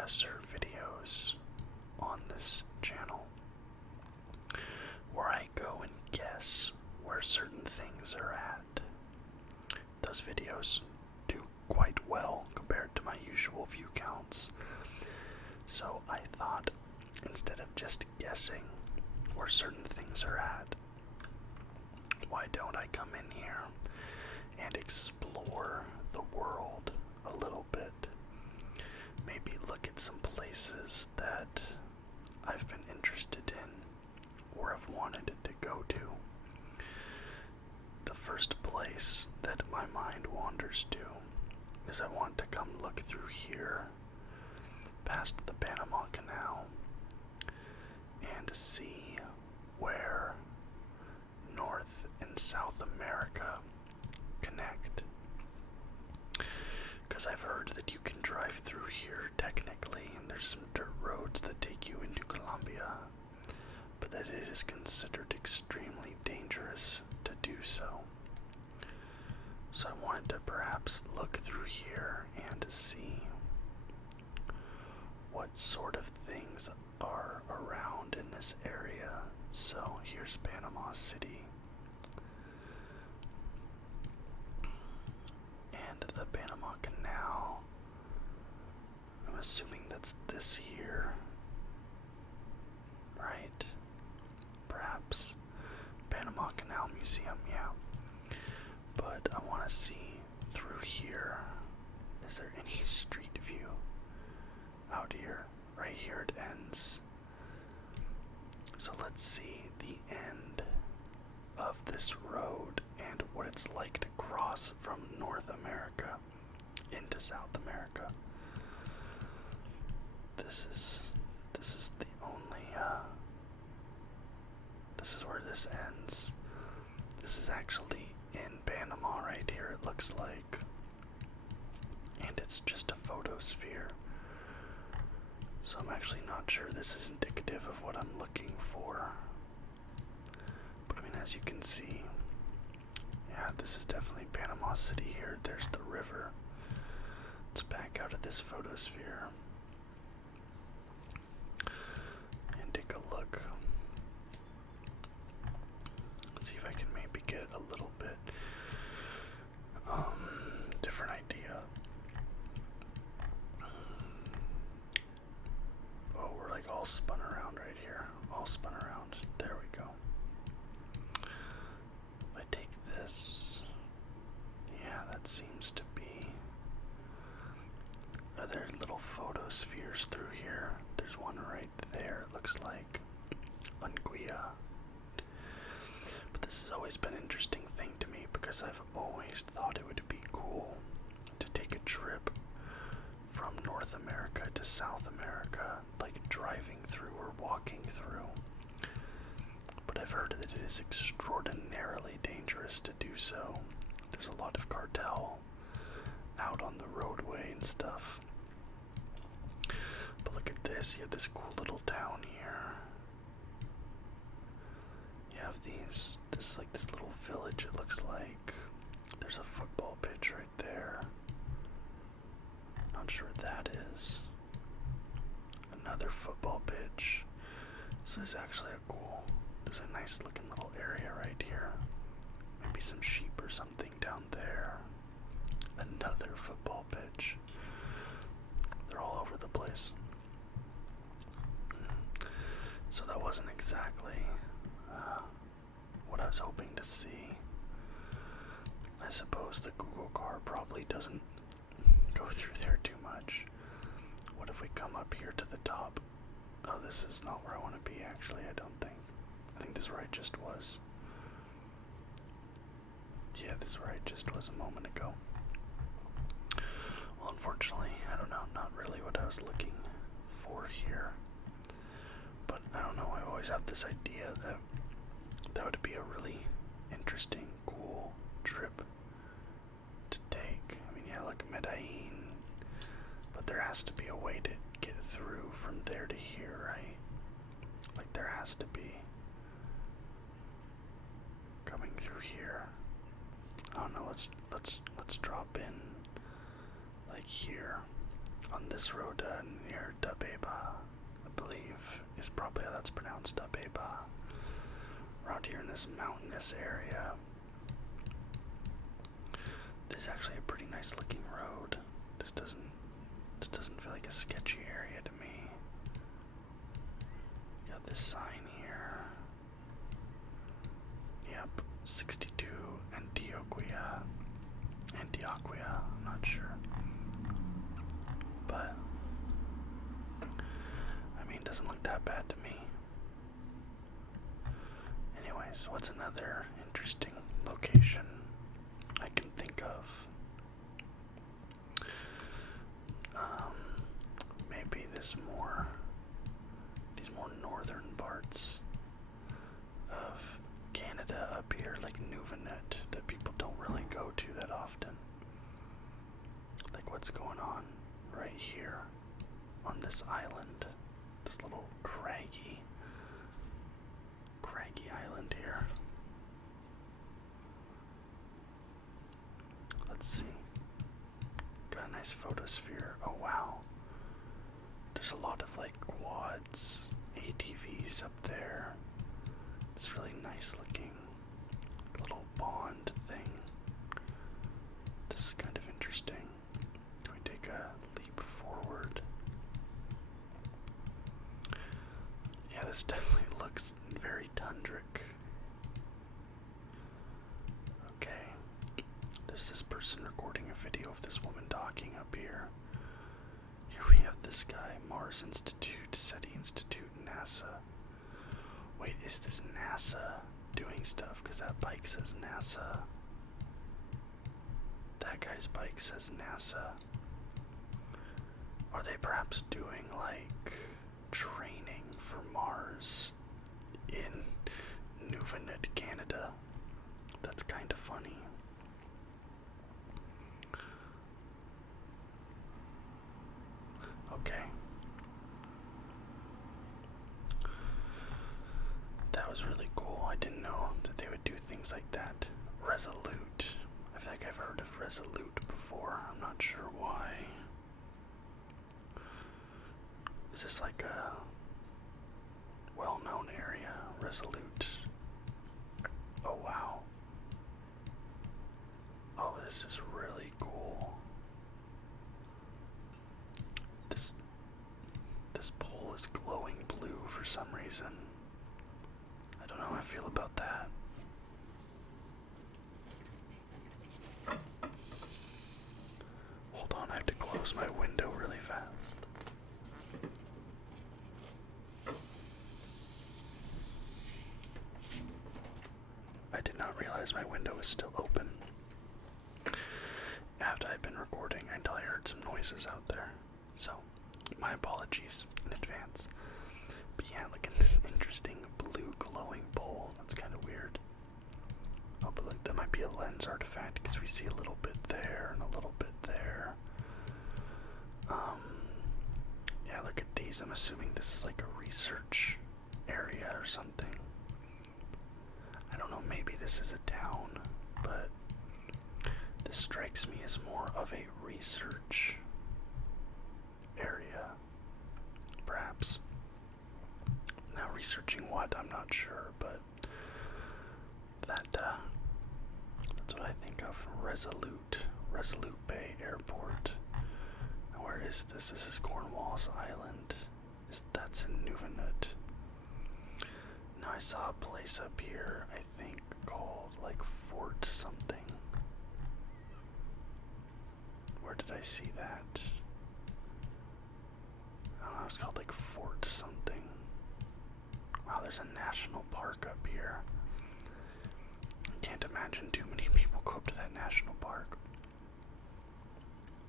guesser videos on this channel where I go and guess where certain things are at. Those videos do quite well compared to my usual view counts. So I thought, instead of just guessing where certain things are at, why don't I come in here and explore the world a little bit? Maybe look at some places that I've been interested in or have wanted to go to. The first place that my mind wanders to is I want to come look through here, past the Panama Canal, and see where North and South America connect. Because I've heard that you can drive through here technically, and there's some dirt roads that take you into Colombia, but that it is considered extremely dangerous to do so. So I wanted to perhaps look through here and see what sort of things are around in this area. So here's Panama City. And the Panama Canal. I'm assuming that's this here. Right? Perhaps. Panama Canal Museum, yeah. But I want to see through here. Is there any street view out here? Right here it ends. So let's see the end of this road and what it's like to cross from North America into South America. This is the only this is where this ends. This is actually in Panama right here, it looks like. And it's just a photosphere. So I'm actually not sure this is indicative of what I'm looking for. But I mean, as you can see, yeah, this is definitely Panama City here. There's the river. Let's back out of this photosphere and take a look. Let's see if I can maybe get a little bit different idea. Oh, we're like all spun around right here. All spun around. There we go. If I take this, yeah, that seems to be. Are there little photospheres through here? There's one right there, it looks like. Unguia. But this has always been an interesting thing to me because I've always thought it would be cool to take a trip from North America to South America, like driving through or walking through. But I've heard that it is extraordinarily dangerous to do so. There's a lot of cartel out on the roadway and stuff. But look at this, you have this cool little town here. You have this little village, it looks like. There's a football pitch right there. Not sure what that is. Another football pitch. This is actually there's a nice looking little area right here. Maybe some sheep or something down there. Another football pitch. They're all over the place. So that wasn't exactly what I was hoping to see. I suppose the Google car probably doesn't go through there too much. What if we come up here to the top? Oh, this is not where I want to be, actually, I don't think. I think this is where I just was. Yeah, this is where I just was a moment ago. Well, unfortunately, I don't know, not really what I was looking for here. But I don't know, I always have this idea that that would be a really interesting, cool trip to take. I mean, yeah, like Medellin, but there has to be a way to get through from there to here, right? Like there has to be. Coming through here. I don't know, let's drop in like here. on this road near Dabeba, I believe is probably how that's pronounced, Dabeba. Around here in this mountainous area. This is actually a pretty nice looking road. This doesn't feel like a sketchy area to me. Got this sign here. Yep, 62 Antioquia. I'm not sure. But I mean, it doesn't look that bad to me. Anyways, what's another interesting location I can think of? Maybe these more northern parts of Canada up here, like Nunavut, that people don't really go to that often. Like what's going on right here on this island, this little craggy island here. Let's see. Got a nice photosphere. Oh wow. There's a lot of like quads, ATVs up there. It's really nice looking little pond thing. This is kind of interesting. Can we take a leap forward? Yeah, this definitely looks very tundric. Okay. There's this person recording a video of this woman talking up here. Here we have this guy, Mars Institute, SETI Institute, NASA. Wait, is this NASA doing stuff? Because that bike says NASA. That guy's bike says NASA. Are they perhaps doing like training for Mars in Nunavut, Canada? That's kind of funny. Okay. That was really cool. I didn't know that they would do things like that. Resolute. I feel like I've heard of Resolute before. I'm not sure why. Is this like a well-known area? Resolute. Oh wow. Oh, this is really cool. This pole is glowing blue for some reason. I don't know how I feel about that. Hold on, I have to close my window really fast. I did not realize my window was still open. After I'd been recording until I heard some noises out there. So, my apologies in advance. But yeah, look at this interesting blue glowing pole. That's kind of weird. Oh, but look, that might be a lens artifact because we see a little bit there and a little bit there. Yeah, look at these. I'm assuming this is like a research area or something. I don't know, maybe this is a town, but this strikes me as more of a research area, perhaps. Now, researching what, I'm not sure, but that's what I think of. Resolute Bay Airport. Now, where is this? This is Cornwallis Island. That's in Nunavut. Now, I saw a place up here, I think, called like Fort something. Where did I see that? I don't know, it's called like Fort something. Wow, there's a national park up here. I can't imagine too many people go up to that national park.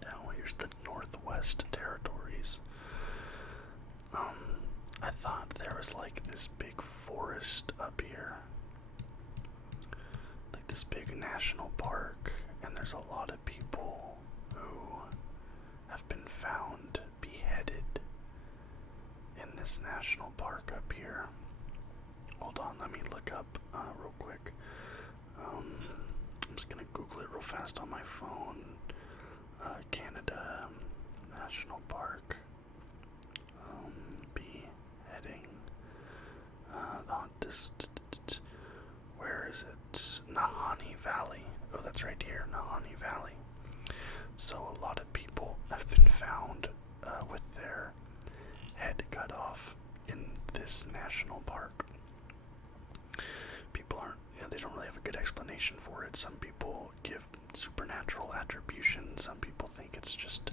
Now here's the Northwest Territories. I thought there was like this big forest up here. Like this big national park, and there's a lot of people who have been found beheaded in this national park up here. Hold on, let me look up real quick. I'm just gonna Google it real fast on my phone. Canada National Park. Be heading. Where is it? Nahani Valley. Oh, that's right here, Nahani Valley. So a lot of people have been found with their head cut off in this national park. People aren't, they don't really have a good explanation for it. Some people give supernatural attribution. Some people think it's just,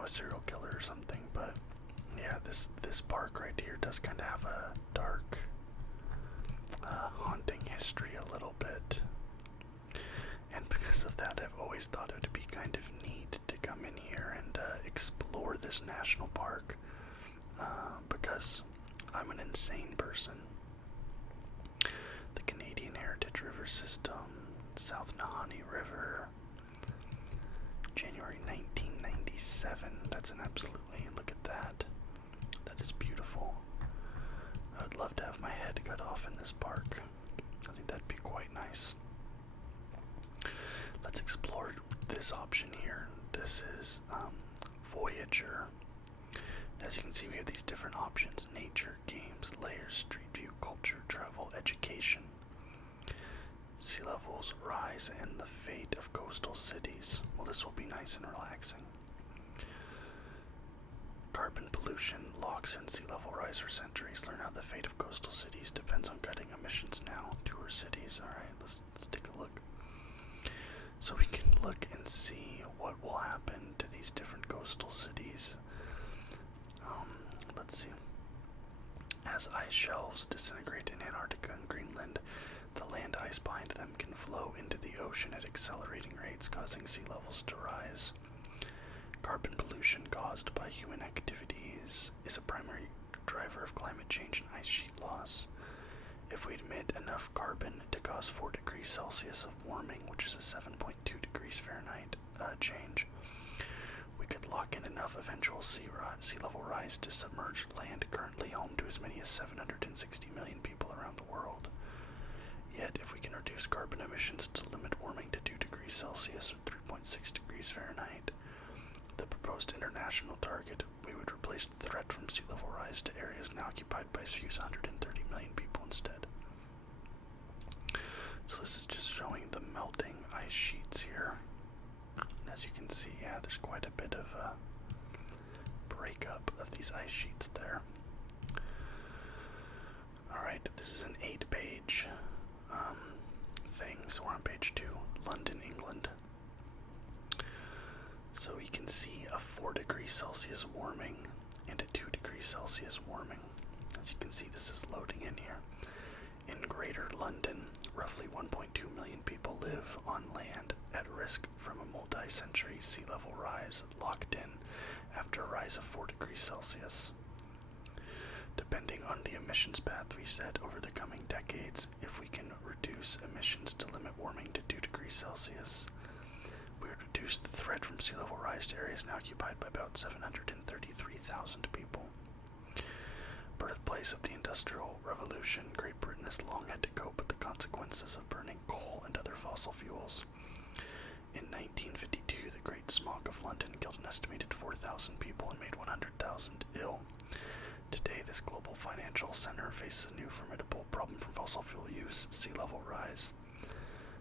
a serial killer or something. But yeah, this park right here does kind of have a dark, haunting history a little bit. And because of that, I've always thought it would be kind of neat to come in here and explore this national park, because I'm an insane person. The Canadian Heritage River System, South Nahani River, January 1997. That's an absolutely, look at that. That is beautiful. I would love to have my head cut off in this park. I think that'd be quite nice. Let's explore this option here. This is Voyager. As you can see, we have these different options: nature, games, layers, street view, culture, travel, education. Sea levels rise and the fate of coastal cities. Well, this will be nice and relaxing. Carbon pollution locks in sea level rise for centuries. Learn how the fate of coastal cities depends on cutting emissions now. Tour cities. Alright, let's take a look. So we can look and see what will happen to these different coastal cities. Let's see. As ice shelves disintegrate in Antarctica and Greenland, the land ice behind them can flow into the ocean at accelerating rates, causing sea levels to rise. Carbon pollution caused by human activities is a primary driver of climate change and ice sheet loss. If we emit enough carbon to cause 4 degrees Celsius of warming, which is a 7.2 degrees Fahrenheit change, we could lock in enough eventual sea level rise to submerge land currently home to as many as 760 million people around the world. Yet, if we can reduce carbon emissions to limit warming to 2 degrees Celsius or 3.6 degrees Fahrenheit, the proposed international target, we would replace the threat from sea level rise to areas now occupied by a few 130 million people instead. So this is just showing the melting ice sheets here. As you can see, yeah, there's quite a bit of a breakup of these ice sheets there. Alright, this is an 8-page thing, so we're on page 2, London, England. So you can see a 4 degrees Celsius warming and a 2 degrees Celsius warming. As you can see, this is loading in here. In Greater London, roughly 1.2 million people live on land at risk from a multi-century sea level rise, locked in after a rise of 4 degrees Celsius. Depending on the emissions path we set over the coming decades, if we can reduce emissions to limit warming to 2 degrees Celsius, we would reduce the threat from sea level rise to areas now occupied by about 733,000 people. Birthplace of the Industrial Revolution, Great Britain has long had to cope with the consequences of burning coal and other fossil fuels. In 1952, the Great Smog of London killed an estimated 4,000 people and made 100,000 ill. Today, this global financial center faces a new formidable problem from fossil fuel use, sea level rise.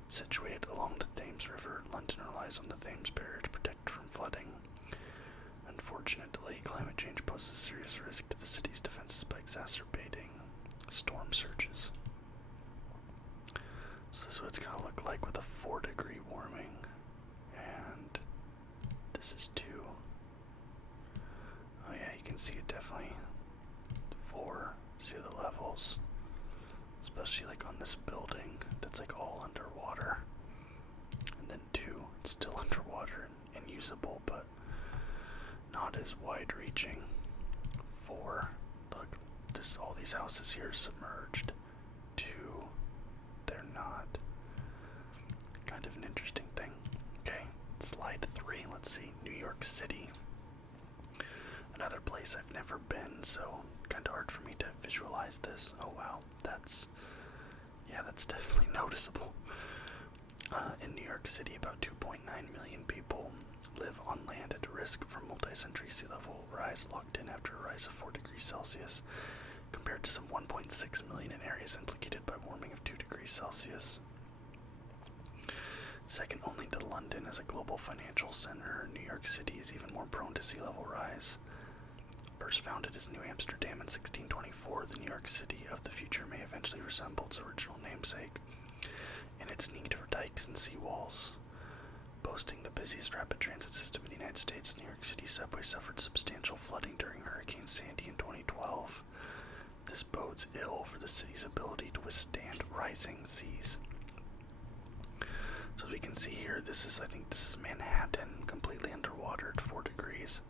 Situated along the Thames River, London relies on the Thames barrier to protect from flooding. Unfortunately, climate change poses a serious risk to the city's defenses by exacerbating storm surges. So this is what it's going to look like with a 4-degree warming. And this is 2. Oh yeah, you can see it definitely. 4, see the levels. Especially like on this building that's like all underwater. And then 2, it's still underwater and usable, but not as wide-reaching. 4, look, all these houses here are submerged. 2, they're not. Kind of an interesting thing. Okay, slide 3, let's see, New York City. Another place I've never been, so kind of hard for me to visualize this. Oh wow, that's definitely noticeable. In New York City, about 2.9 million people live on land at risk from multi-century sea level rise, locked in after a rise of 4 degrees Celsius, compared to some 1.6 million in areas implicated by warming of 2 degrees Celsius. Second only to London as a global financial center, New York City is even more prone to sea level rise. First founded as New Amsterdam in 1624, the New York City of the future may eventually resemble its original namesake in its need for dikes and seawalls. Boasting the busiest rapid transit system in the United States, New York City subway suffered substantial flooding during Hurricane Sandy in 2012. This bodes ill for the city's ability to withstand rising seas. So as we can see here, I think this is Manhattan, completely underwater at 4 degrees.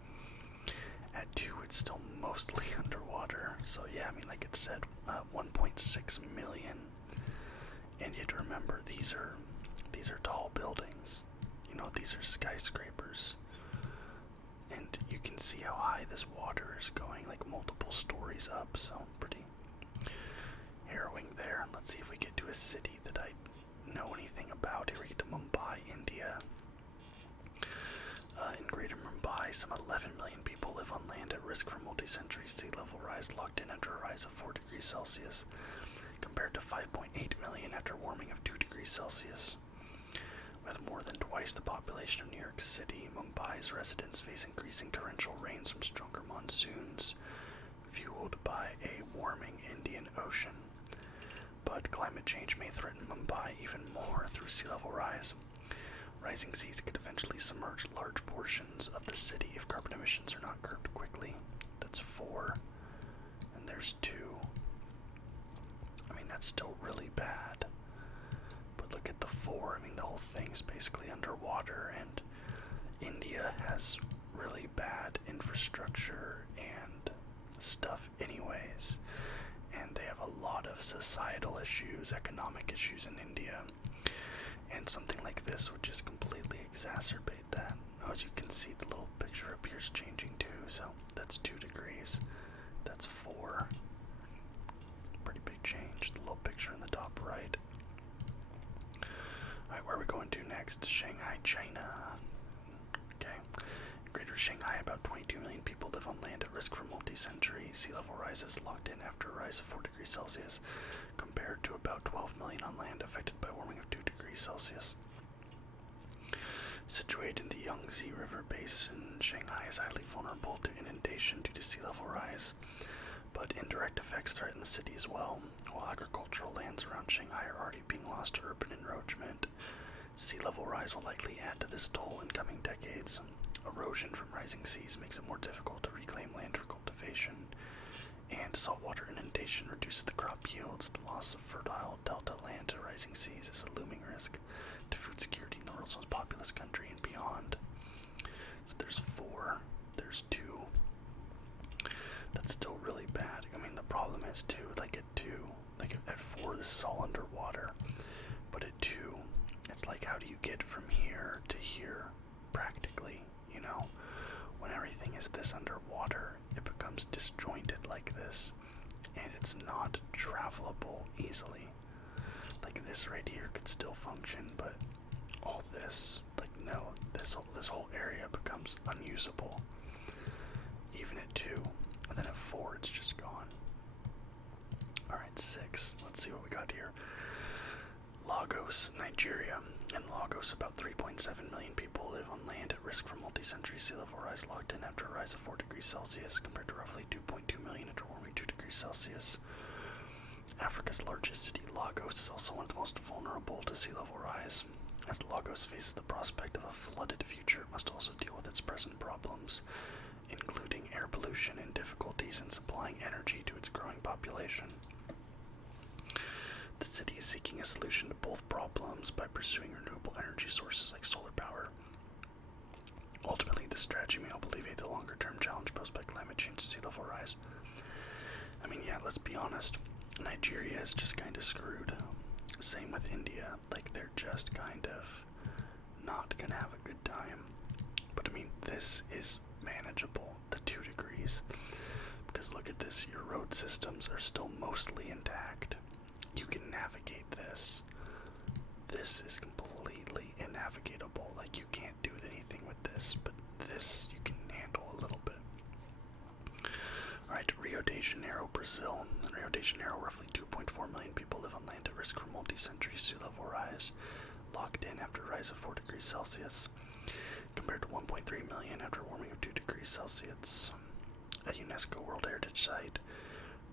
At 2, it's still mostly underwater. So yeah, I mean, like it said, 1.6 million. And you have to remember, these are tall buildings. You know, these are skyscrapers. And you can see how high this water is going, like multiple stories up. So pretty harrowing there. Let's see if we get to a city that I know anything about. Here we get to Mumbai, India. In Greater Mumbai, some 11 million people live on land at risk from multi-century sea level rise, locked in after a rise of 4 degrees Celsius, compared to 5.8 million after warming of 2 degrees Celsius. With more than twice the population of New York City, Mumbai's residents face increasing torrential rains from stronger monsoons, fueled by a warming Indian Ocean. But climate change may threaten Mumbai even more through sea level rise. Rising seas could eventually submerge large portions of the city if carbon emissions are not curbed quickly. That's 4. And there's 2. I mean, that's still really bad. But look at the 4. I mean, the whole thing's basically underwater, and India has really bad infrastructure and stuff anyways. And they have a lot of societal issues, economic issues in India. And something like this would just completely exacerbate that. Now, as you can see, the little picture up here is changing too. So that's 2 degrees. That's 4. Pretty big change. The little picture in the top right. Alright, where are we going to next? Shanghai, China. Okay. Greater Shanghai, about 22 million people live on land at risk for multi-century sea level rises, locked in after a rise of 4 degrees Celsius, compared to about 12 million on land affected by warming of 2 degrees Celsius. Situated in the Yangtze River basin, Shanghai is highly vulnerable to inundation due to sea level rise, but indirect effects threaten the city as well. While agricultural lands around Shanghai are already being lost to urban encroachment, sea level rise will likely add to this toll in coming decades. Erosion from rising seas makes it more difficult to reclaim land for cultivation, and saltwater inundation reduces the crop yields. The loss of fertile delta land to rising seas is a looming risk to food security in the world's most populous country and beyond. So there's 4, there's 2. That's still really bad. I mean, the problem is too, like at 4, this is all underwater, but at 2, it's like, how do you get from here to here practically? You know, when everything is this underwater, it becomes disjointed like this, and it's not travelable easily. Like this right here could still function, but all this, like, no, this whole area becomes unusable, even at 2, and then at 4, it's just gone. Alright, 6, let's see what we got here. Lagos, Nigeria. In Lagos, about 3.7 million people live on land at risk from multi-century sea level rise, locked in after a rise of 4 degrees Celsius, compared to roughly 2.2 million after warming 2 degrees Celsius. Africa's largest city, Lagos, is also one of the most vulnerable to sea level rise. As Lagos faces the prospect of a flooded future, it must also deal with its present problems, including air pollution and difficulties in supplying energy to its growing population. The city is seeking a solution to both problems by pursuing renewable energy sources like solar power. Ultimately, this strategy may help alleviate the longer-term challenge posed by climate change and sea level rise. I mean, yeah, let's be honest. Nigeria is just kind of screwed. Same with India. Like, they're just kind of not gonna have a good time. But I mean, this is manageable, the 2 degrees. Because look at this, your road systems are still mostly intact. You can navigate this. This is completely innavigatable. Like, you can't do anything with this Brazil. In Rio De Janeiro, roughly 2.4 million people live on land at risk from multi-century sea level rise, locked in after a rise of 4 degrees Celsius, compared to 1.3 million after a warming of 2 degrees Celsius. A UNESCO World Heritage Site,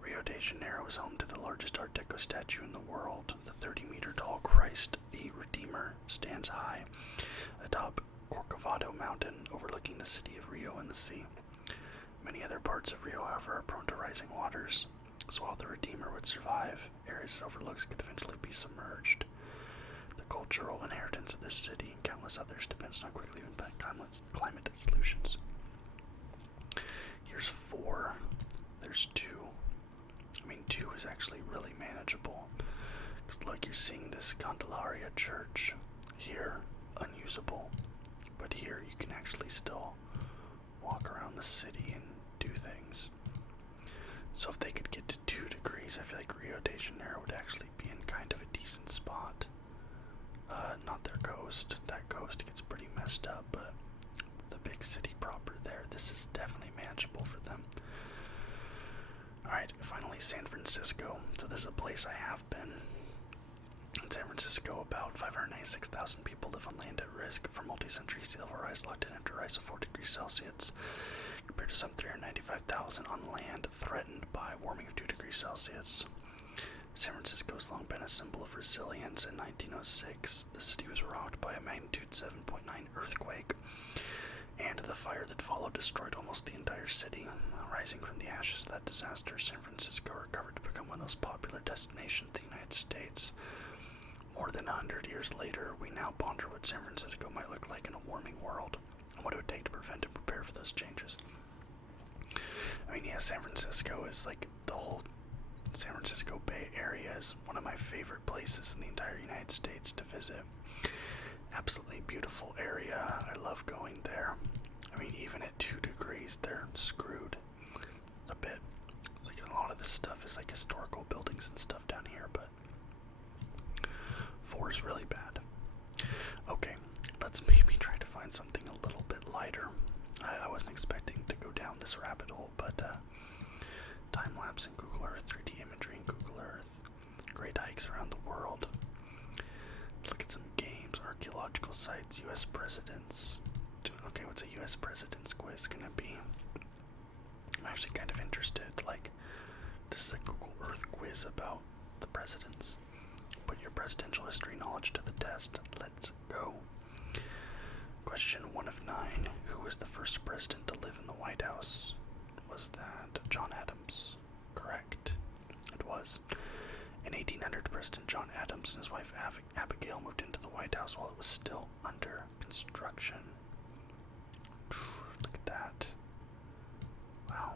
Rio de Janeiro is home to the largest Art Deco statue in the world. The 30-meter-tall Christ the Redeemer stands high atop Corcovado Mountain, overlooking the city of Rio and the sea. Many other parts of Rio, however, are prone to rising waters, so while the Redeemer would survive, areas it overlooks could eventually be submerged. The cultural inheritance of this city and countless others depends on how quickly we impact climate solutions. Here's 4. There's 2. I mean, 2 is actually really manageable. Because look, you're seeing this Candelaria church. Here, unusable. But here, you can actually still walk around the city and do things. So if they could get to 2 degrees, I feel like Rio de Janeiro would actually be in kind of a decent spot. Not their coast. That coast gets pretty messed up, but the big city proper there, this is definitely manageable for them. Alright, finally San Francisco. So this is a place I have been. In San Francisco, about 596,000 people live on land at risk for multi-century sea level rise, locked in after a rise of 4 degrees Celsius, compared to some 395,000 on land threatened by warming of 2 degrees Celsius. San Francisco has long been a symbol of resilience. In 1906, the city was rocked by a magnitude 7.9 earthquake, and the fire that followed destroyed almost the entire city. Rising from the ashes of that disaster, San Francisco recovered to become one of the most popular destinations in the United States. More than 100 years later, we now ponder what San Francisco might look like in a warming world, and what it would take to prevent and prepare for those changes. I mean, yeah, San Francisco is like the whole San Francisco Bay Area is one of my favorite places in the entire United States to visit. Absolutely beautiful area. I love going there. I mean, even at 2 degrees, they're screwed a bit. Like, a lot of this stuff is like historical buildings and stuff down here, but 4 is really bad. Okay, let's maybe try to find something a little bit lighter. I wasn't expecting to go down this rabbit hole, but time-lapse in Google Earth, 3D imagery in Google Earth, great hikes around the world. Look at some games, archaeological sites, U.S. presidents. Okay, what's a U.S. president's quiz gonna be? I'm actually kind of interested. Like, this is a Google Earth quiz about the presidents. Put your presidential history knowledge to the test. Let's go. Question 1 of 9. Who was the first president to live in the White House? Was that John Adams? Correct. It was. In 1800, President John Adams and his wife Abigail moved into the White House while it was still under construction. Look at that. Wow.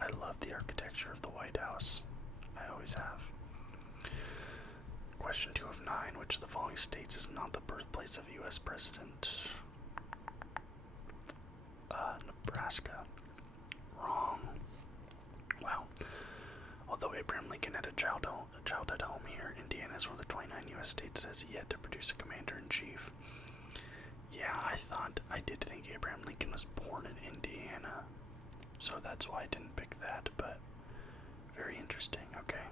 I love the architecture of the White House. I always have. Question 2 of 9. Which of the following states is not the birthplace of a U.S. president? Nebraska. Wrong. Wow. Although Abraham Lincoln had a childhood home here, Indiana is one of the 29 U.S. states that has yet to produce a commander-in-chief. Yeah, I did think Abraham Lincoln was born in Indiana, so that's why I didn't pick that, but very interesting. Okay.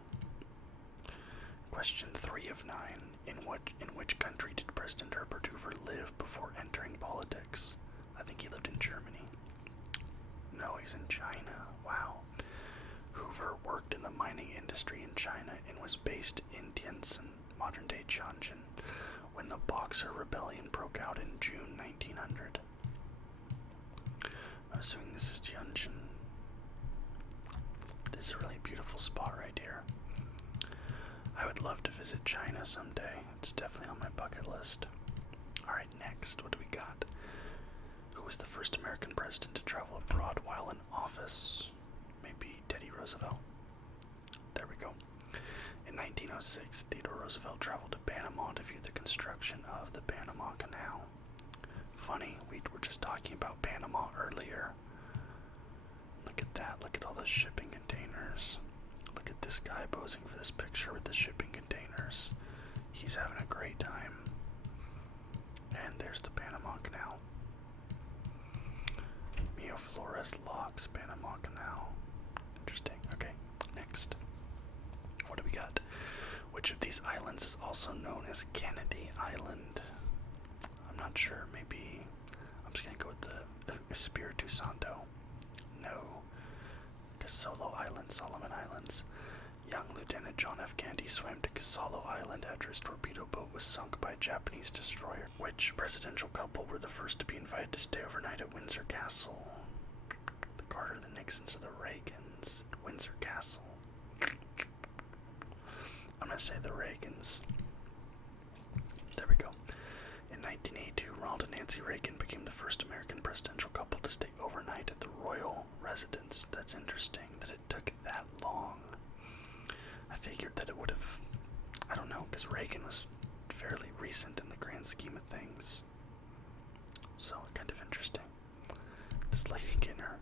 Question 3 of 9. In which country did President Herbert Hoover live before entering politics? I think he lived in Germany. No, he's in China. Wow. Hoover worked in the mining industry in China and was based in Tientsin, modern-day Tianjin, when the Boxer Rebellion broke out in June 1900. I'm assuming this is Tianjin. This is a really beautiful spot right here. I would love to visit China someday. It's definitely on my bucket list. Alright, next, what do we got? Who was the first American president to travel abroad while in office? Maybe Teddy Roosevelt. There we go. In 1906, Theodore Roosevelt traveled to Panama to view the construction of the Panama Canal. Funny, we were just talking about Panama earlier. Look at that, look at all those shipping containers. Look at this guy posing for this picture with the shipping containers. He's having a great time. And there's the Panama Canal. Mio Flores Locks, Panama Canal. Interesting. Okay, Next. What do we got? Which of these islands is also known as Kennedy Island? I'm not sure. Maybe I'm just gonna go with the Espiritu Santo. No. Casolo Island, Solomon Islands. Young Lieutenant John F. Kennedy swam to Casolo Island after his torpedo boat was sunk by a Japanese destroyer. Which presidential couple were the first to be invited to stay overnight at Windsor Castle? The Carter, the Nixons, or the Reagans? Windsor Castle. I'm gonna say the Reagans. There we go. In 1982, Ronald and Nancy Reagan became the first American presidential couple to stay overnight at the royal residence. That's interesting that it took that long. I figured that it would have, I don't know, because Reagan was fairly recent in the grand scheme of things. So, kind of interesting. This lady getting her,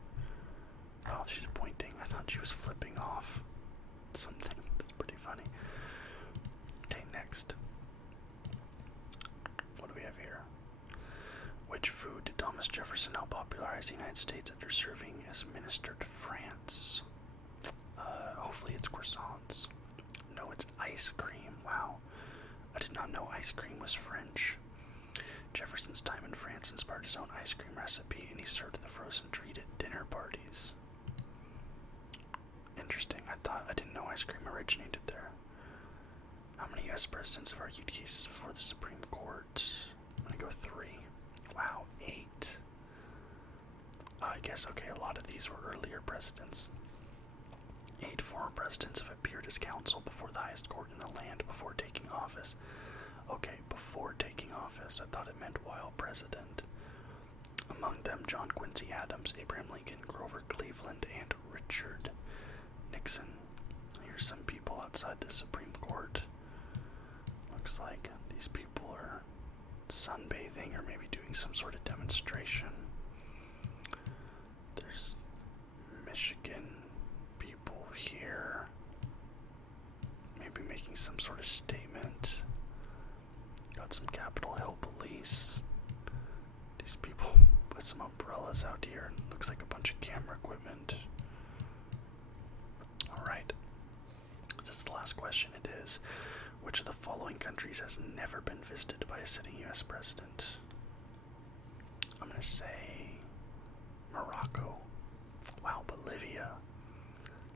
oh, she's pointing. I thought she was flipping off something. That's pretty funny. Okay, next. What do we have here? Which food did Thomas Jefferson help popularize the United States after serving as minister to France? Hopefully it's croissants. No, it's ice cream. Wow. I did not know ice cream was French. Jefferson's time in France inspired his own ice cream recipe, and he served the frozen treat at dinner parties. Interesting. I didn't know ice cream originated there. How many U.S. presidents have argued cases before the Supreme Court? I'm gonna go 3. Wow, 8. I guess, okay, a lot of these were earlier presidents. 8 former presidents have appeared as counsel before the highest court in the land before taking office. Okay, before taking office. I thought it meant while president. Among them, John Quincy Adams, Abraham Lincoln, Grover Cleveland, and Richard Nixon. Here's some people outside the Supreme Court. Looks like these people are sunbathing or maybe doing some sort of demonstration. There's Michigan people here, maybe making some sort of statement. Got some Capitol Hill police. These people with some umbrellas out here. Looks like a bunch of camera equipment. Alright. This is the last question. It is, which of the following countries has never been visited by a sitting U.S. president? I'm going to say Morocco. Wow, Bolivia.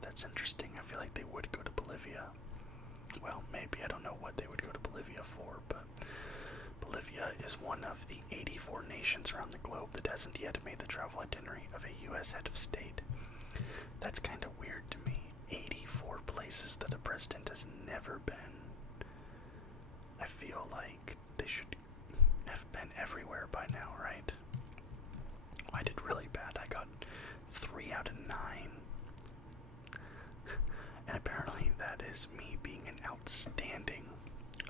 That's interesting. I feel like they would go to Bolivia. Well, maybe. I don't know what they would go to Bolivia for, but Bolivia is one of the 84 nations around the globe that hasn't yet made the travel itinerary of a U.S. head of state. That's kind of weird to me. 84 places that a president has never been. I feel like they should have been everywhere by now, right? I did really bad. I got 3 out of 9. And apparently that is me being an outstanding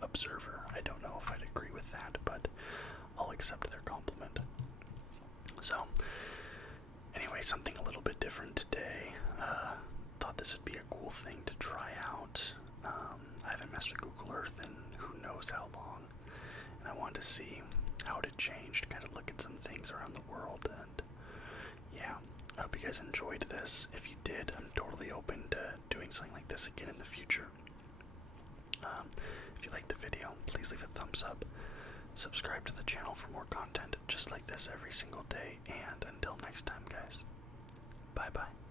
observer. I don't know if I'd agree with that, but I'll accept their compliment. So, anyway, something a little bit different today. Thought this would be a cool thing to try out. I haven't messed with Google Earth in who knows how long, and I wanted to see how it had changed, kind of look at some things around the world, and yeah, I hope you guys enjoyed this. If you did, I'm totally open to doing something like this again in the future. If you liked the video, please leave a thumbs up. Subscribe to the channel for more content just like this every single day, and until next time, guys, bye-bye.